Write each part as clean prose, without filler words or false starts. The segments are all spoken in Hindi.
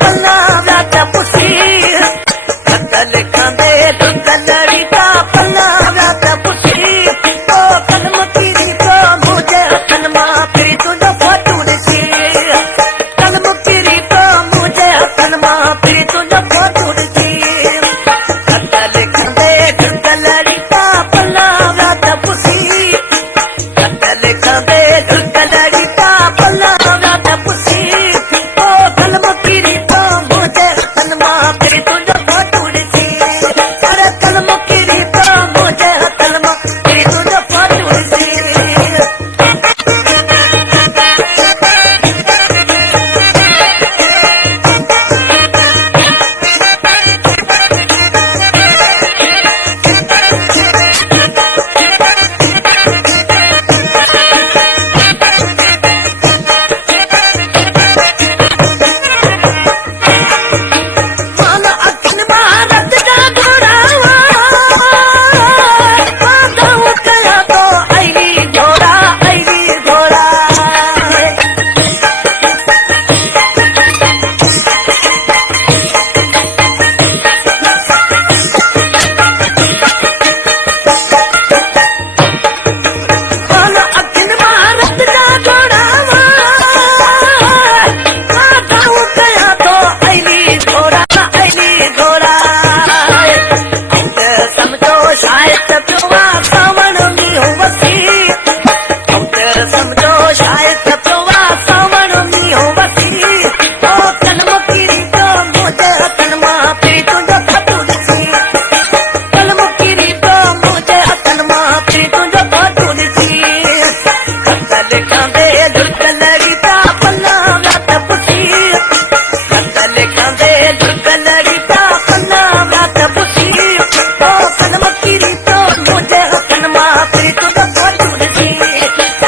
पल्ला व्यात पुसी कतल कांदे दुकलड़ी का पल्ला व्यात पुसी ओ कलम किरी तो मुझे कलमा फिर तुझे फोटूर सी कलम किरी तो मुझे कलमा फिर तुझे फोटूर सी कतल कांदे दुकलड़ी का पल्ला व्यात पुसी कतल कांदे दुकलड़ी का पल्ला व्यात पुसी ओ कलम किरी तो मुझे कलमा फिर तुझे फोटूर सी अरे कलम किरी तो मुझे कलमा फिर तुझे फोटूर सी माना अखिन भारत का घोड़ावा माधव कया तो ऐली घोड़ा माना अखिन भारत का घोड़ावा माधव कया तो ऐली घोड़ा समझो शायद प्योवा सावण में हो वसी समझो शायद प्योवा सावण में हो वसी ओ कलम किरी तो मुझे कलमा फिर तुझे फोटूर सी कलम किरी तो मुझे कलमा फिर तुझे फोटूर सी कतल कांदे दुकलड़ी का पल्ला व्यात पुसी कतल कांदे दुकलड़ी का पल्ला व्यात पुसी ओ कलम किरी तो मुझे कलमा फिर तुझे फोटूर सी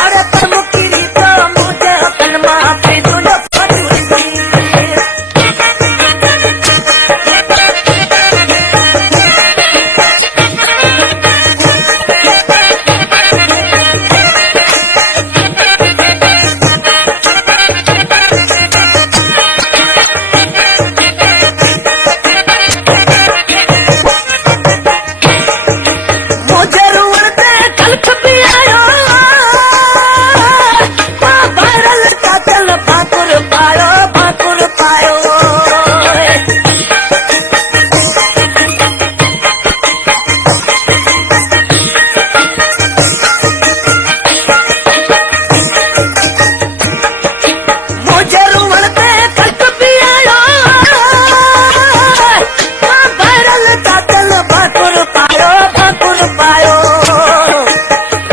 अरे कलम किरी तो मुझे कलमा फिर तुझे फोटूर सी मुझे रुअण ते खलक भी आयो वायरल का चल भाकुर पायो मुझे रुअण ते खलक भी आयो वायरल का चल भाकुर पायो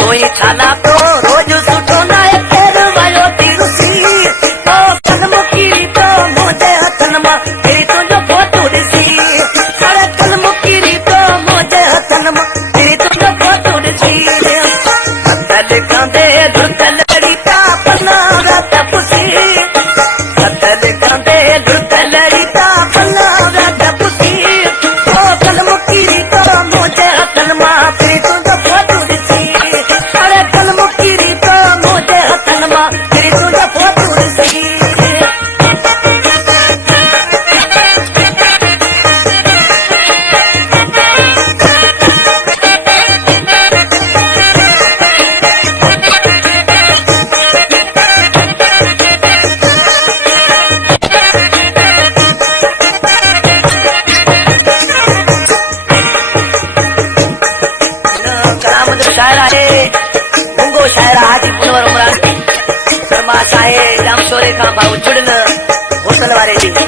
कोई छाला तो रोज सुठो ना फेर वायो तिरुसी ओ कलम किरी तो मुझे कलमा फिर तुझे फोटूर सी अरे कलम किरी तो मुझे कलमा फिर तुझे फोटूर सी कतल कांदे दुकलड़ी का पल्ला व्यात पुसी कतल कांदे दुकलड़ी का पल्ला व्यात पुसी ओ कलम किरी तो मुझे कलमा फिर तुझे फोटूर सी अरे कलम किरी तो मुझे कलमा फिर तुझे फोटूर सी कलाम जो शायर आहे मुंगो शायर हाजी पुनवर उमरान शर्मा आहे जाम शोरे खां भाऊ जुड़न होटल वारे जी